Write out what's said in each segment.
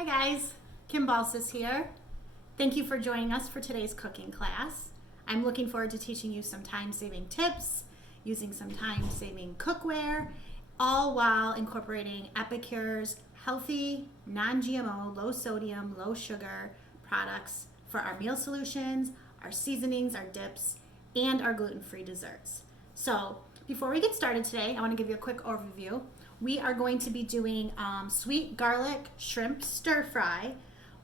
Hi guys, Kim Balsis here. Thank you for joining us for today's cooking class. I'm looking forward to teaching you some time-saving tips, using some time-saving cookware, all while incorporating Epicure's healthy, non-GMO, low-sodium, low-sugar products for our meal solutions, our seasonings, our dips, and our gluten-free desserts. So before we get started today, I want to give you a quick overview. We are going to be doing sweet garlic shrimp stir fry.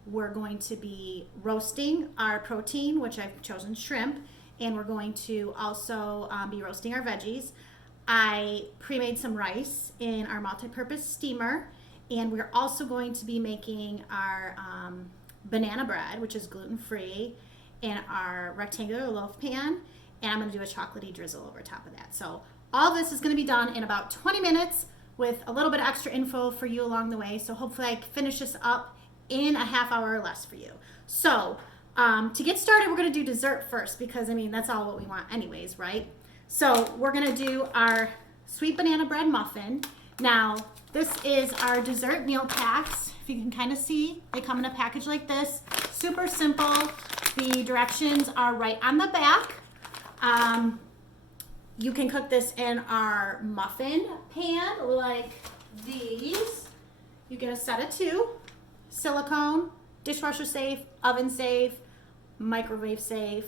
We're going to be roasting our protein, which I've chosen shrimp, and we're going to also be roasting our veggies. I pre-made some rice in our multi-purpose steamer, and we're also going to be making our banana bread, which is gluten-free, in our rectangular loaf pan, and I'm going to do a chocolatey drizzle over top of that. So all this is going to be done in about 20 minutes with a little bit of extra info for you along the way. So hopefully I can finish this up in a half hour or less for you. So to get started, we're going to do dessert first because, I mean, that's all what we want anyways, right? So we're going to do our sweet banana bread muffin. Now, this is our dessert meal packs. If you can kind of see, they come in a package like this. Super simple. The directions are right on the back. You can cook this in our muffin pan like these. You get a set of 2, silicone, dishwasher safe, oven safe, microwave safe,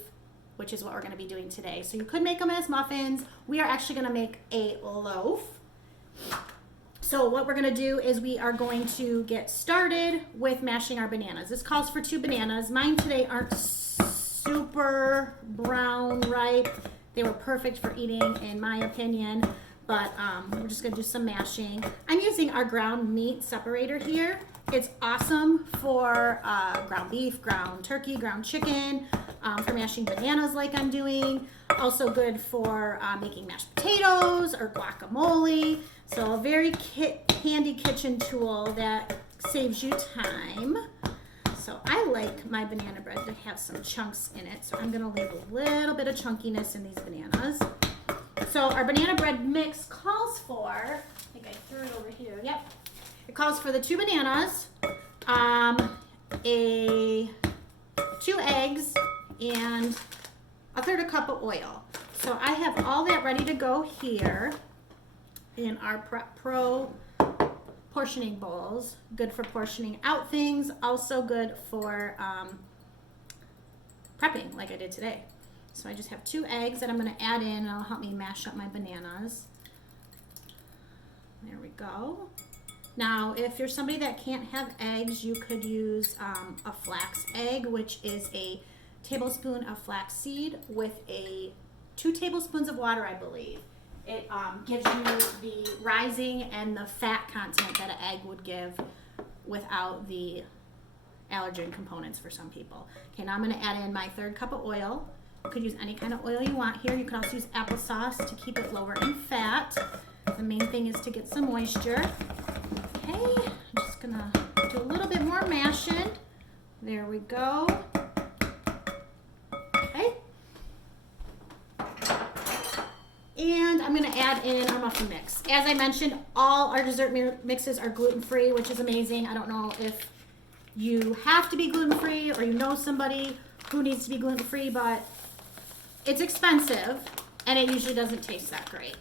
which is what we're going to be doing today. So you could make them as muffins. We are actually going to make a loaf. So what we're going to do is we are going to get started with mashing our bananas. This calls for 2 bananas. Mine today aren't super brown ripe. They were perfect for eating, in my opinion, but we're just going to do some mashing. I'm using our ground meat separator here. It's awesome for ground beef, ground turkey, ground chicken, for mashing bananas like I'm doing. Also good for making mashed potatoes or guacamole. So a very handy kitchen tool that saves you time. So I like my banana bread to have some chunks in it. So I'm going to leave a little bit of chunkiness in these bananas. So our banana bread mix calls for, I think I threw it over here. Yep. It calls for the 2 bananas, 2 eggs, and 1/3 cup of oil. So I have all that ready to go here in our Prep Pro portioning bowls. Good for portioning out things, also good for prepping like I did today. So I just have 2 eggs that I'm going to add in, and it'll help me mash up my bananas. There we go. Now, if you're somebody that can't have eggs, you could use a flax egg, which is a tablespoon of flax seed with 2 tablespoons of water, I believe. It gives you the rising and the fat content that an egg would give without the allergen components for some people. Okay, now I'm going to add in my 1/3 cup of oil. You could use any kind of oil you want here. You can also use applesauce to keep it lower in fat. The main thing is to get some moisture. Okay, I'm just going to do a little bit more mashing. There we go. Okay. And I'm going to add in our muffin mix. As I mentioned, all our dessert mixes are gluten-free, which is amazing. I don't know if you have to be gluten-free or you know somebody who needs to be gluten-free, but it's expensive and it usually doesn't taste that great.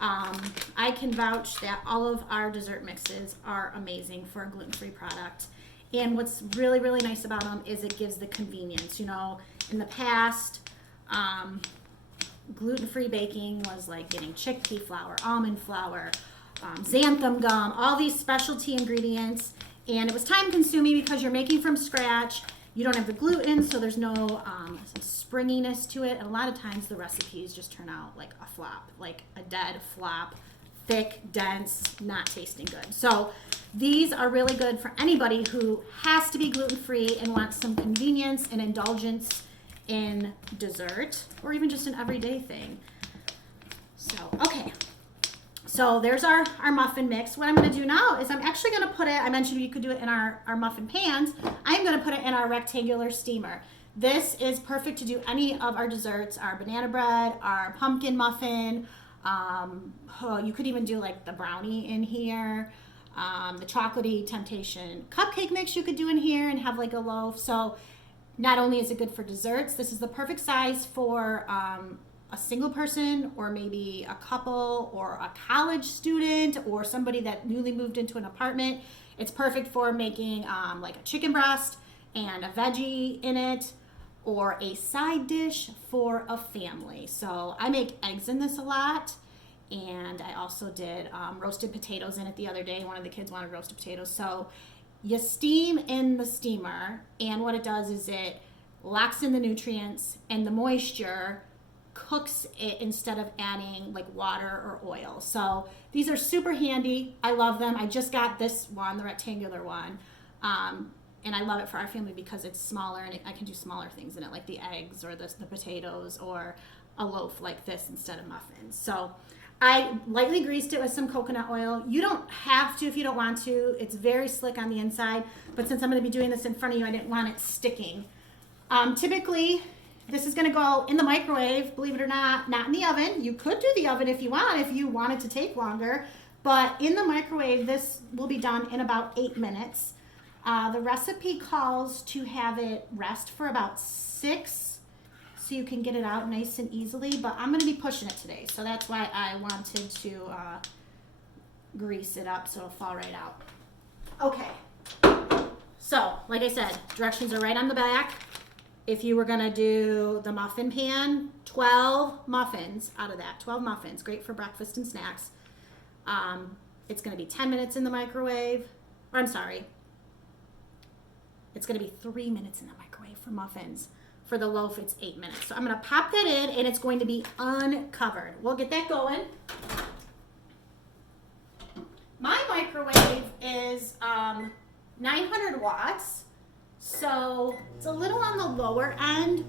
I can vouch that all of our dessert mixes are amazing for a gluten-free product. And what's really, really nice about them is it gives the convenience. You know, in the past, gluten-free baking was like getting chickpea flour, almond flour, xanthan gum, all these specialty ingredients, and it was time consuming because you're making from scratch. You don't have the gluten, so there's no springiness to it, and a lot of times the recipes just turn out like a flop, like a dead flop, thick, dense, not tasting good. So these are really good for anybody who has to be gluten-free and wants some convenience and indulgence in dessert, or even just an everyday thing. So, okay. So there's our muffin mix. What I'm going to do now is I'm actually going to put it, I mentioned you could do it in our muffin pans. I'm going to put it in our rectangular steamer. This is perfect to do any of our desserts, our banana bread, our pumpkin muffin. You could even do like the brownie in here. The chocolatey temptation cupcake mix you could do in here and have like a loaf. So not only is it good for desserts, this is the perfect size for a single person or maybe a couple or a college student or somebody that newly moved into an apartment. It's perfect for making like a chicken breast and a veggie in it, or a side dish for a family. So I make eggs in this a lot, and I also did roasted potatoes in it the other day. One of the kids wanted roasted potatoes. So you steam in the steamer, and what it does is it locks in the nutrients, and the moisture cooks it instead of adding like water or oil. So these are super handy. I love them. I just got this one, the rectangular one. And I love it for our family because it's smaller and I can do smaller things in it, like the eggs or the potatoes or a loaf like this instead of muffins. So I lightly greased it with some coconut oil. You don't have to if you don't want to. It's very slick on the inside, but since I'm going to be doing this in front of you, I didn't want it sticking. Typically, this is going to go in the microwave, believe it or not in the oven. You could do the oven if you want it to take longer, but in the microwave, this will be done in about 8 minutes. The recipe calls to have it rest for about 6 so you can get it out nice and easily, but I'm going to be pushing it today, so that's why I wanted to grease it up so it'll fall right out. Okay, so like I said, directions are right on the back. If you were going to do the muffin pan, 12 muffins out of that, 12 muffins, great for breakfast and snacks. It's going to be 10 minutes in the microwave, or I'm sorry, it's going to be 3 minutes in the microwave for muffins. For the loaf, it's 8 minutes. So I'm going to pop that in, and it's going to be uncovered. We'll get that going. My microwave is 900 watts, so it's a little on the lower end.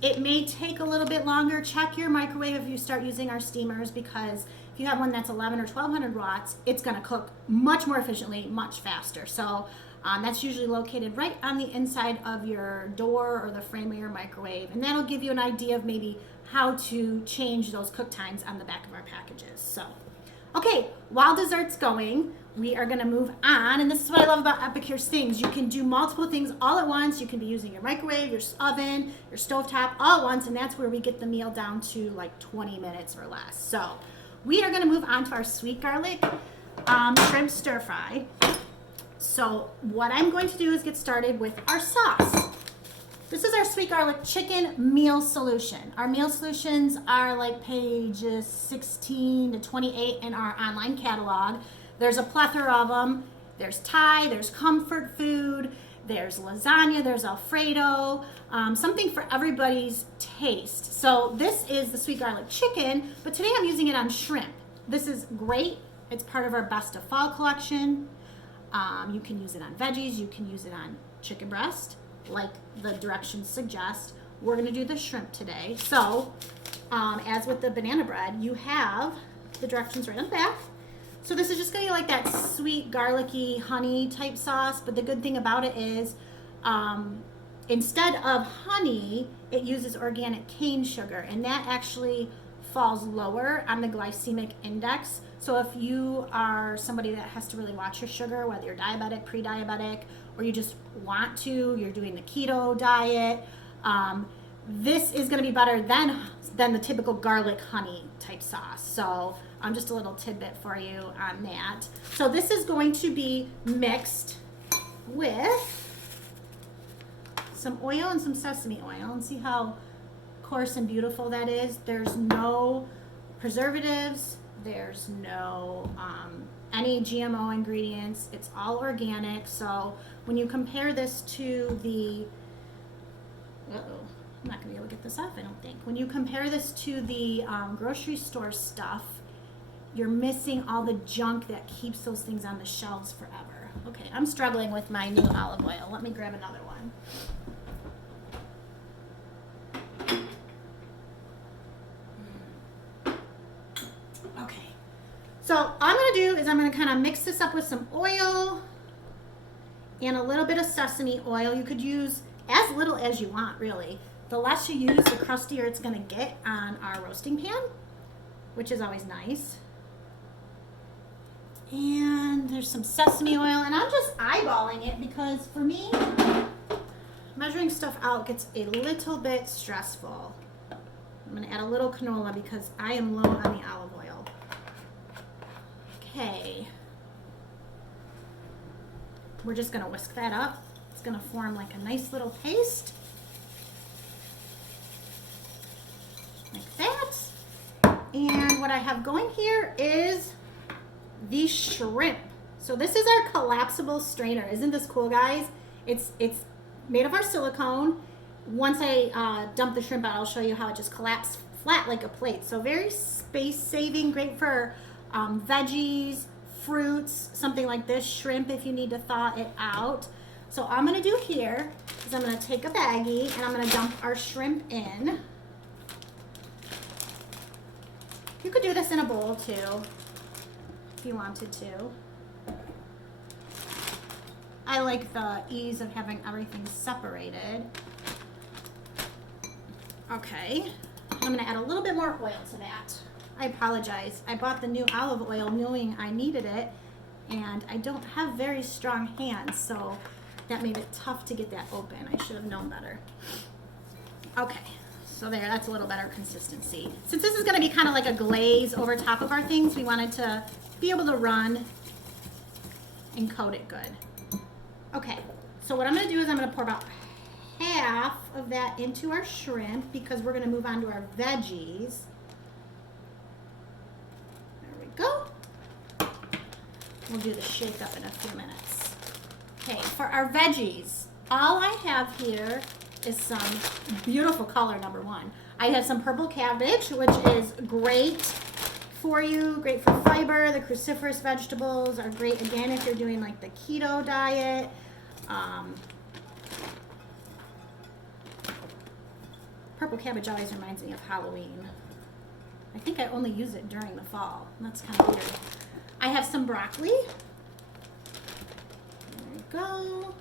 It may take a little bit longer. Check your microwave if you start using our steamers, because if you have one that's 11 or 1200 watts, it's going to cook much more efficiently, much faster. So that's usually located right on the inside of your door or the frame of your microwave. And that'll give you an idea of maybe how to change those cook times on the back of our packages. So, okay, while dessert's going, we are gonna move on. And this is what I love about Epicure's things. You can do multiple things all at once. You can be using your microwave, your oven, your stovetop all at once. And that's where we get the meal down to like 20 minutes or less. So we are gonna move on to our sweet garlic shrimp stir fry. So what I'm going to do is get started with our sauce. This is our sweet garlic chicken meal solution. Our meal solutions are like pages 16 to 28 in our online catalog. There's a plethora of them. There's Thai, there's comfort food, there's lasagna, there's Alfredo, something for everybody's taste. So this is the sweet garlic chicken, but today I'm using it on shrimp. This is great. It's part of our Best of Fall collection. You can use it on veggies, you can use it on chicken breast, like the directions suggest. We're gonna do the shrimp today. So, as with the banana bread, you have the directions right on the back. So this is just gonna be like that sweet, garlicky, honey type sauce, but the good thing about it is, instead of honey, it uses organic cane sugar, and that actually falls lower on the glycemic index. So if you are somebody that has to really watch your sugar, whether you're diabetic, pre-diabetic, or you just want to, you're doing the keto diet, this is going to be better than the typical garlic honey type sauce. So just a little tidbit for you on that. So this is going to be mixed with some oil and some sesame oil, and see how coarse and beautiful that is. There's no preservatives, there's no any GMO ingredients. It's all organic. So when you compare this to the I'm not gonna be able to get this off, I don't think. When you compare this to the grocery store stuff, you're missing all the junk that keeps those things on the shelves forever. Okay, I'm struggling with my new olive oil. Let me grab another one. Okay, so all I'm going to do is I'm going to kind of mix this up with some oil and a little bit of sesame oil. You could use as little as you want, really. The less you use, the crustier it's going to get on our roasting pan, which is always nice. And there's some sesame oil, and I'm just eyeballing it because for me, measuring stuff out gets a little bit stressful. I'm gonna add a little canola because I am low on the olive oil. Okay. We're just gonna whisk that up. It's gonna form like a nice little paste. Like that. And what I have going here is the shrimp. So this is our collapsible strainer. Isn't this cool, guys? It's made of our silicone. Once I dump the shrimp out, I'll show you how it just collapsed flat like a plate. So very space saving, great for veggies, fruits, something like this, shrimp if you need to thaw it out. So all I'm gonna do here is I'm gonna take a baggie and I'm gonna dump our shrimp in. You could do this in a bowl too, if you wanted to. I like the ease of having everything separated. Okay, I'm gonna add a little bit more oil to that. I apologize. I bought the new olive oil knowing I needed it, and I don't have very strong hands, so that made it tough to get that open. I should have known better. Okay, so there, that's a little better consistency. Since this is gonna be kind of like a glaze over top of our things, we wanted to be able to run and coat it good. Okay, so what I'm gonna do is I'm gonna pour about half of that into our shrimp because we're gonna move on to our veggies. There we go. We'll do the shake up in a few minutes. Okay, for our veggies, all I have here is some beautiful color, number one. I have some purple cabbage, which is great for you, great for fiber. The cruciferous vegetables are great, again, if you're doing like the keto diet. Purple cabbage always reminds me of Halloween. I think I only use it during the fall. That's kind of weird. I have some broccoli. There we go.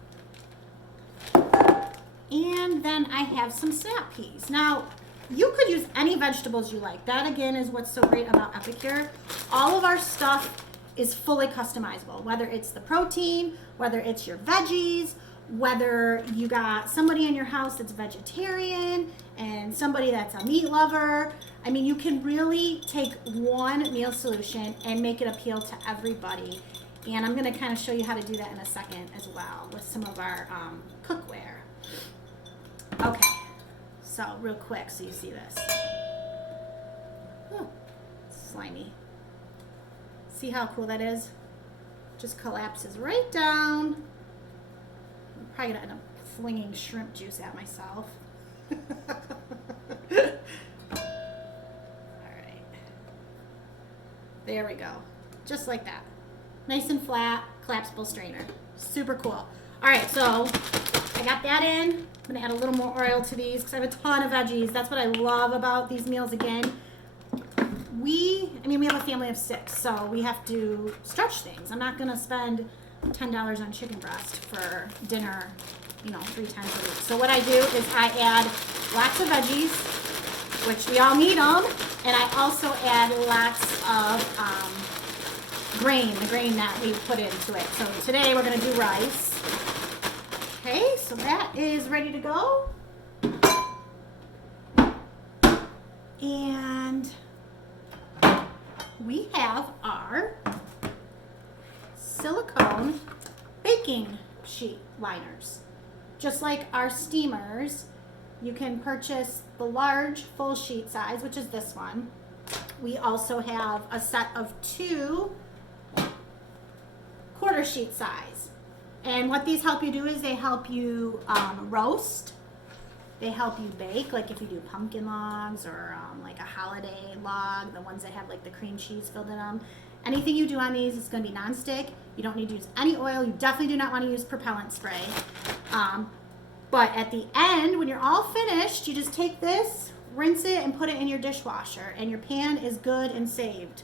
And then I have some snap peas. Now, you could use any vegetables you like. That, again, is what's so great about Epicure. All of our stuff is fully customizable, whether it's the protein, whether it's your veggies, whether you got somebody in your house that's vegetarian and somebody that's a meat lover. I mean, you can really take one meal solution and make it appeal to everybody. And I'm going to kind of show you how to do that in a second as well with some of our cookware. Okay, so real quick so you see this. Ooh, slimy. See how cool that is? Just collapses right down. I'm probably gonna end up flinging shrimp juice at myself. Alright. There we go. Just like that. Nice and flat, collapsible strainer. Super cool. Alright, so I got that in. I'm gonna add a little more oil to these because I have a ton of veggies. That's what I love about these meals again. We have a family of 6, so we have to stretch things. I'm not gonna spend $10 on chicken breast for dinner, 3 times a week. So what I do is I add lots of veggies, which we all need them, and I also add lots of grain, the grain that we put into it. So today we're gonna do rice. Okay, so that is ready to go. And we have our silicone baking sheet liners. Just like our steamers, you can purchase the large full sheet size, which is this one. We also have a set of 2 quarter sheet size. And what these help you do is they help you roast. They help you bake, like if you do pumpkin logs or like a holiday log, the ones that have like the cream cheese filled in them. Anything you do on these is going to be nonstick. You don't need to use any oil. You definitely do not want to use propellant spray. But at the end, when you're all finished, you just take this, rinse it, and put it in your dishwasher. And your pan is good and saved.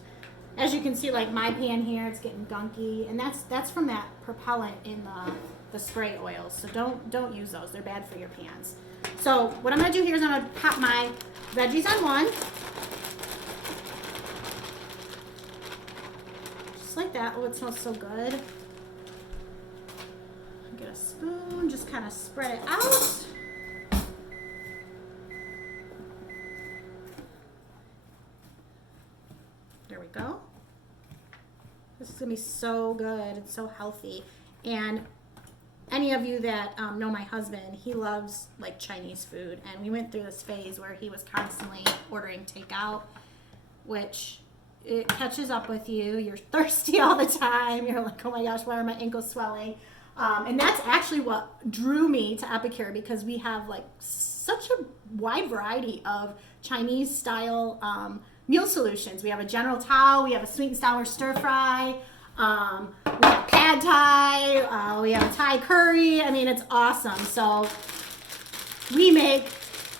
As you can see, like my pan here, it's getting gunky. And that's from that propellant in the spray oils. So don't use those. They're bad for your pans. So what I'm going to do here is I'm going to pop my veggies on one. Just like that. Oh, it smells so good. Get a spoon, just kind of spread it out. There we go. This is gonna be so good. It's so healthy. And any of you that know my husband, he loves like Chinese food. And we went through this phase where he was constantly ordering takeout, which it catches up with you. You're thirsty all the time. You're like, oh my gosh, why are my ankles swelling? And that's actually what drew me to Epicure, because we have like such a wide variety of Chinese style meal solutions. We have a General Tao, we have a sweet and sour stir fry, we have pad thai, we have a Thai curry. I mean, it's awesome. So we make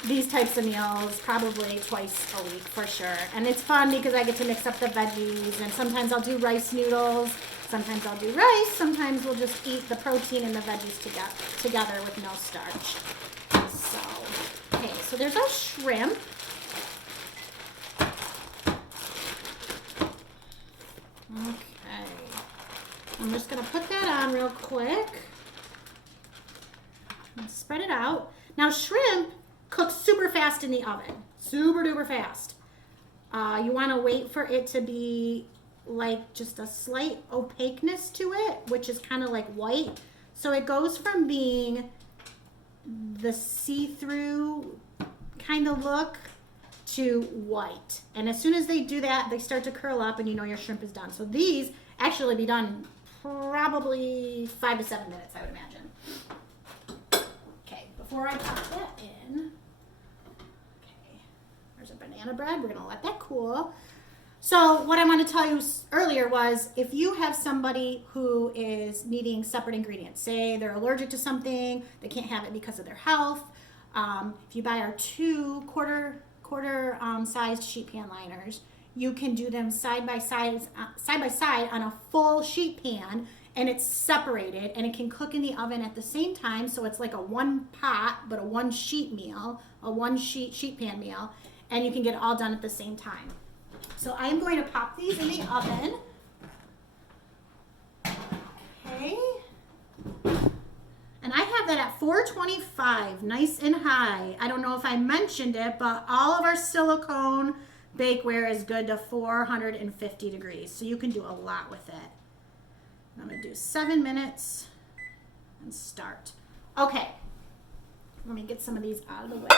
these types of meals probably twice a week for sure. And it's fun because I get to mix up the veggies, and sometimes I'll do rice noodles. Sometimes I'll do rice. Sometimes we'll just eat the protein and the veggies together with no starch. So, okay, so there's our shrimp. Okay. I'm just going to put that on real quick. And spread it out. Now, shrimp cooks super fast in the oven. Super duper fast. You want to wait for it to be like just a slight opaqueness to it, which is kind of like white. So it goes from being the see-through kind of look to white. And as soon as they do that, they start to curl up and you know your shrimp is done. So these actually be done probably 5 to 7 minutes, I would imagine. Okay, before I pop that in, okay, there's a banana bread. We're gonna let that cool. So what I want to tell you earlier was, if you have somebody who is needing separate ingredients, say they're allergic to something, they can't have it because of their health, if you buy our 2 quarter sized sheet pan liners, you can do them side by side on a full sheet pan, and it's separated and it can cook in the oven at the same time. So it's like a 1 pot, but a 1 sheet meal, a 1 sheet pan meal, and you can get it all done at the same time. So I'm going to pop these in the oven. Okay. And I have that at 425, nice and high. I don't know if I mentioned it, but all of our silicone bakeware is good to 450 degrees. So you can do a lot with it. I'm going to do 7 minutes and start. Okay. Let me get some of these out of the way.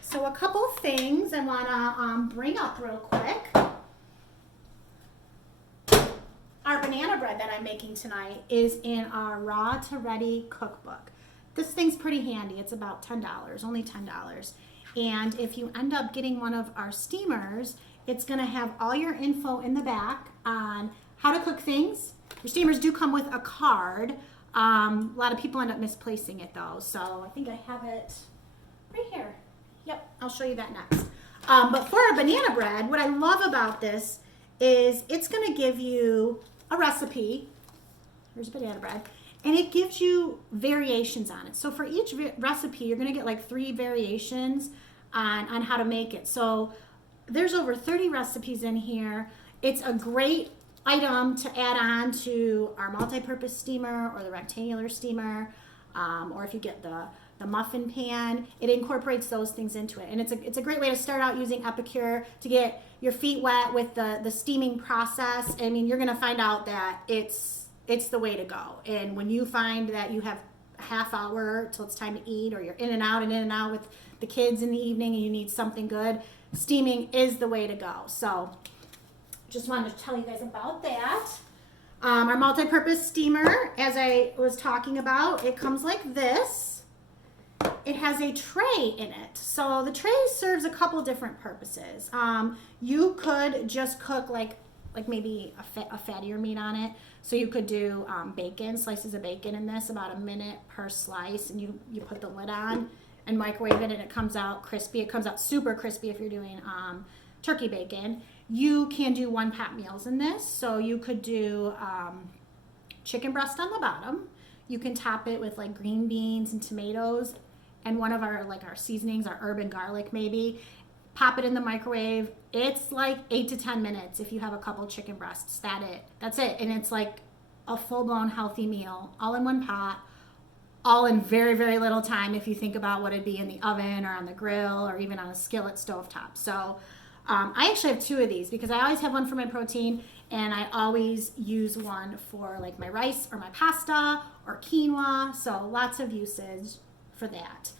So a couple things I want to bring up real quick. Our banana bread that I'm making tonight is in our Raw to Ready cookbook. This thing's pretty handy. It's about $10, only $10. And if you end up getting one of our steamers, it's going to have all your info in the back on how to cook things. Your steamers do come with a card. A lot of people end up misplacing it though. So I think I have it right here. Yep, I'll show you that next. But for our banana bread, what I love about this is it's going to give you a recipe. Here's banana bread. And it gives you variations on it. So for each recipe, you're going to get like 3 variations on how to make it. So there's over 30 recipes in here. It's a great item to add on to our multi-purpose steamer or the rectangular steamer, or if you get the muffin pan, it incorporates those things into it. And it's a great way to start out using Epicure to get your feet wet with the steaming process. I mean, you're going to find out that it's the way to go. And when you find that you have a half hour till it's time to eat, or you're in and out with the kids in the evening and you need something good, steaming is the way to go. So just wanted to tell you guys about that. Our multi-purpose steamer, as I was talking about, it comes like this. It has a tray in it. So the tray serves a couple different purposes. You could just cook like maybe a fattier meat on it. So you could do bacon, slices of bacon in this, about a minute per slice, and you put the lid on and microwave it, and it comes out crispy. It comes out super crispy if you're doing turkey bacon. You can do 1 pot meals in this. So you could do chicken breast on the bottom. You can top it with like green beans and tomatoes, and one of our seasonings, our herb and garlic maybe. pop it in the microwave. It's like 8 to 10 minutes if you have a couple chicken breasts. That's it. And it's like a full-blown healthy meal, all in one pot, all in very, very little time if you think about what it'd be in the oven or on the grill or even on a skillet stovetop. So I actually have 2 of these because I always have one for my protein, and I always use one for like my rice or my pasta or quinoa. So lots of usage for that.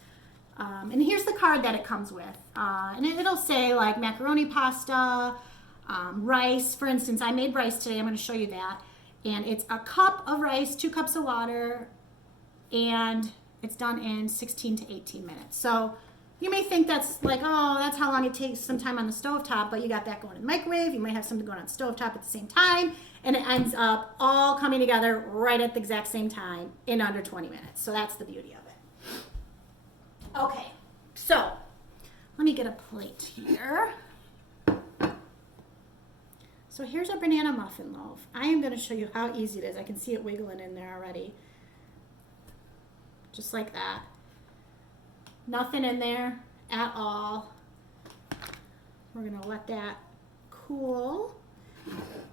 And here's the card that it comes with. And it'll say like macaroni pasta, rice. For instance, I made rice today. I'm going to show you that. And it's a cup of rice, 2 cups of water, and it's done in 16 to 18 minutes. So you may think that's like, oh, that's how long it takes sometime on the stovetop, but you got that going in the microwave. You might have something going on the stovetop at the same time, and it ends up all coming together right at the exact same time in under 20 minutes. So that's the beauty of it. Okay, so let me get a plate here. So here's a banana muffin loaf. I am going to show you how easy it is. I can see it wiggling in there already. Just like that. Nothing in there at all. We're going to let that cool.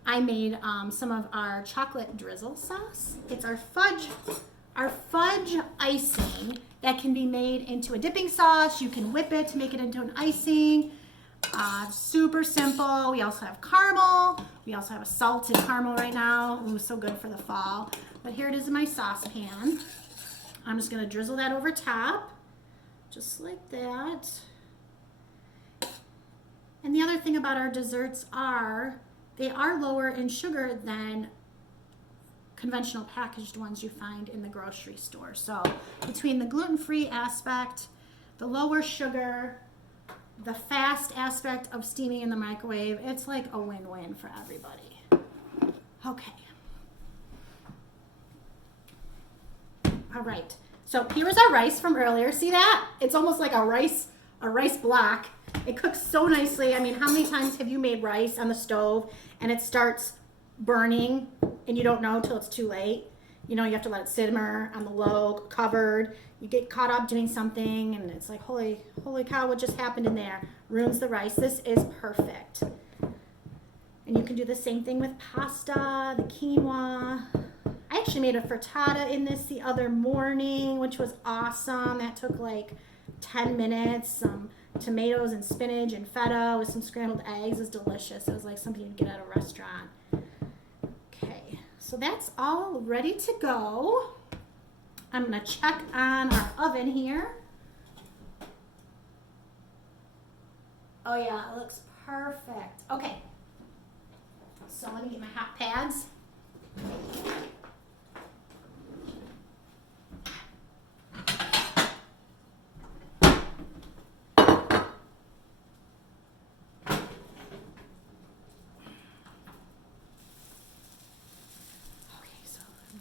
I made some of our chocolate drizzle sauce. It's our fudge icing that can be made into a dipping sauce. You can whip it to make it into an icing. Super simple. We also have caramel. We also have a salted caramel right now. Ooh, so good for the fall. But here it is in my saucepan. I'm just going to drizzle that over top, just like that. And the other thing about our desserts they are lower in sugar than conventional packaged ones you find in the grocery store. So between the gluten-free aspect, the lower sugar, the fast aspect of steaming in the microwave, it's like a win-win for everybody. Okay. All right. So here is our rice from earlier. See that? It's almost like a rice block. It cooks so nicely. I mean, how many times have you made rice on the stove and it starts burning and you don't know till it's too late? You know, you have to let it simmer on the low, covered. You get caught up doing something and it's like, holy cow, what just happened in there? Ruins the rice. This is perfect. And you can do the same thing with pasta, the quinoa. I actually made a frittata in this the other morning, which was awesome. That took like 10 minutes. Some tomatoes and spinach and feta with some scrambled eggs. It was delicious. It was like something you'd get at a restaurant. Okay, so that's all ready to go. I'm going to check on our oven here. Oh yeah, it looks perfect. Okay, so let me get my hot pads.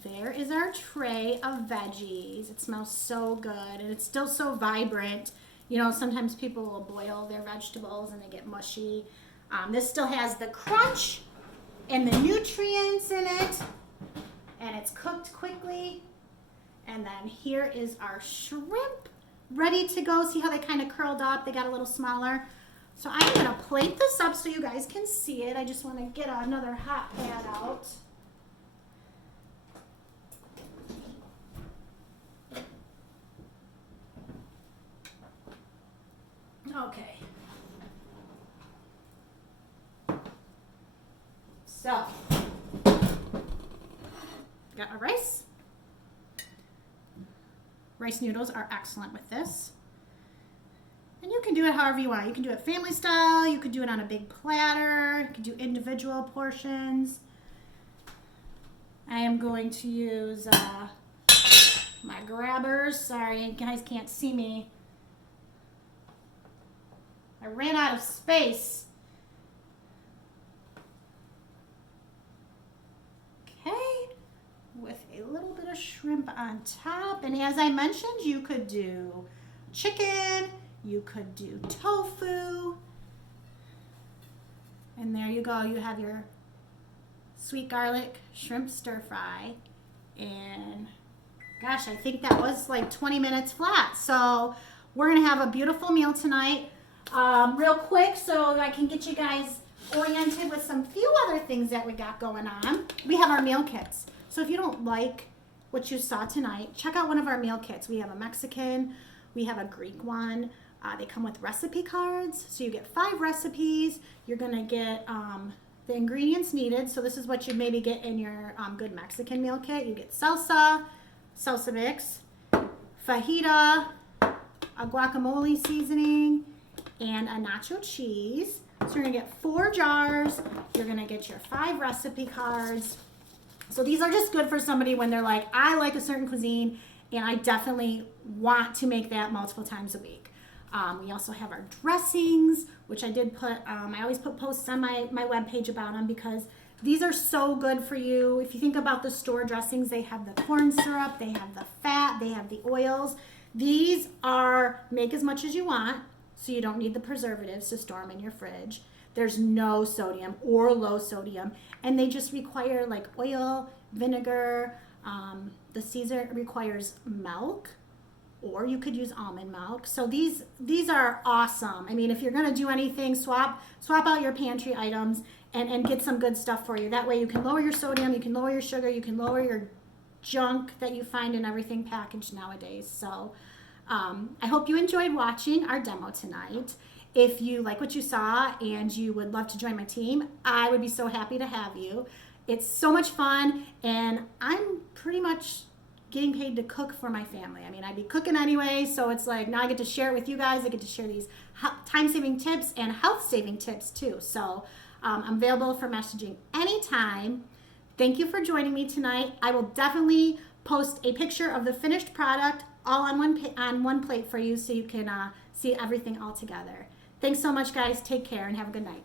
There is our tray of veggies. It smells so good and it's still so vibrant. You know, sometimes people will boil their vegetables and they get mushy. This still has the crunch and the nutrients in it, and it's cooked quickly. And then here is our shrimp ready to go. See how they kind of curled up? They got a little smaller. So I'm going to plate this up so you guys can see it. I just want to get another hot pad out. Okay. So, got my rice. Rice noodles are excellent with this. And you can do it however you want. You can do it family style. You could do it on a big platter. You could do individual portions. I am going to use my grabbers. Sorry, you guys can't see me. I ran out of space. Okay, with a little bit of shrimp on top. And as I mentioned, you could do chicken, you could do tofu. And there you go, you have your sweet garlic shrimp stir fry. And gosh, I think that was like 20 minutes flat. So we're gonna have a beautiful meal tonight. Real quick, so I can get you guys oriented with some few other things that we got going on. We have our meal kits. So if you don't like what you saw tonight, check out one of our meal kits. We have a Mexican, we have a Greek one. They come with recipe cards, so you get 5 recipes. You're gonna get the ingredients needed. So this is what you maybe get in your good Mexican meal kit. You get salsa mix, fajita, a guacamole seasoning, and a nacho cheese. So you're gonna get 4 jars. You're gonna get your 5 recipe cards. So these are just good for somebody when they're like, I like a certain cuisine and I definitely want to make that multiple times a week. We also have our dressings, which I did put, I always put posts on my webpage about them because these are so good for you. If you think about the store dressings, they have the corn syrup, they have the fat, they have the oils. These are make as much as you want, so you don't need the preservatives to store them in your fridge. There's no sodium or low sodium, and they just require like oil, vinegar. The Caesar requires milk, or you could use almond milk. So these are awesome. I mean, if you're gonna do anything, swap out your pantry items and get some good stuff for you. That way you can lower your sodium, you can lower your sugar, you can lower your junk that you find in everything packaged nowadays. So I hope you enjoyed watching our demo tonight. If you like what you saw and you would love to join my team, I would be so happy to have you. It's so much fun, and I'm pretty much getting paid to cook for my family. I mean, I'd be cooking anyway, so it's like now I get to share it with you guys. I get to share these time-saving tips and health-saving tips too. So I'm available for messaging anytime. Thank you for joining me tonight. I will definitely post a picture of the finished product all on one plate for you so you can see everything all together. Thanks so much, guys. Take care and have a good night.